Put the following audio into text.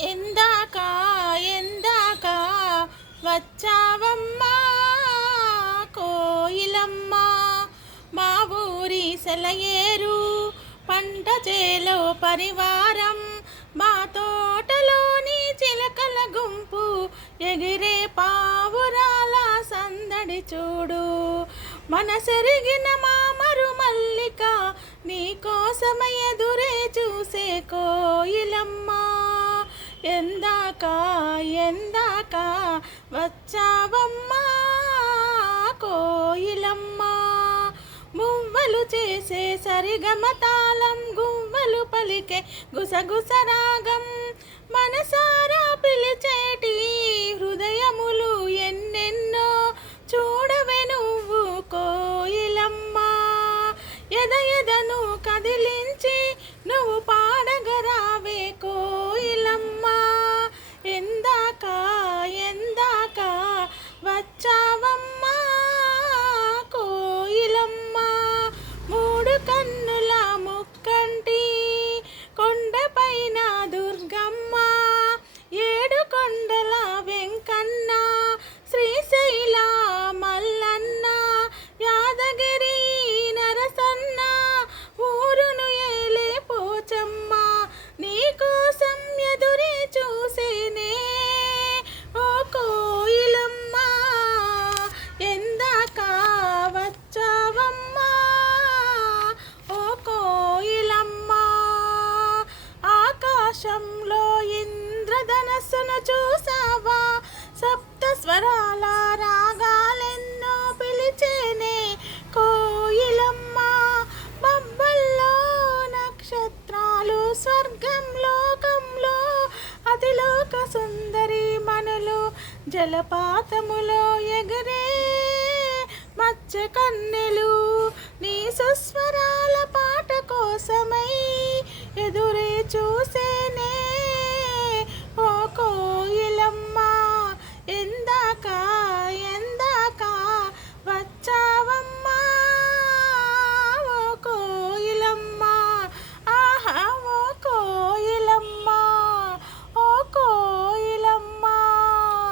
ఎందాక ఎందాక వచ్చావమ్మా కోయిలమ్మ. మా ఊరి సెలయేరు పంట చేలో పరివారం. మా తోటలోని చిలకల గుంపు ఎగిరే పావురాల సందడి చూడు. మనసెరిగిన మామరు మల్లిక నీకోసమ ఎదురే చూసే కోయిలమ్మ. ఎందాక ఎందాక వచ్చావమ్మా కోయిలమ్మ. మువ్వలు చేసే సరిగమ తాళం గువ్వలు పలికే గుసగుస రాగం. మనసారా పిలిచేటి హృదయములు ఎన్నెన్నో చూడవే నువ్వు కోయిలమ్మ. ఎదయ ఆకాశంలో ఇంద్రధనస్సును చూసావా? సప్త స్వరాల రాగాలెన్నో పిలిచేనే కోయిలమ్మ. బొబ్బల్లో నక్షత్రాలు స్వర్గం లోకంలో అతిలోక సుందరి మనులు జలపాతములో ఎగరే మచ్చ కన్నెలు నీ సుస్వర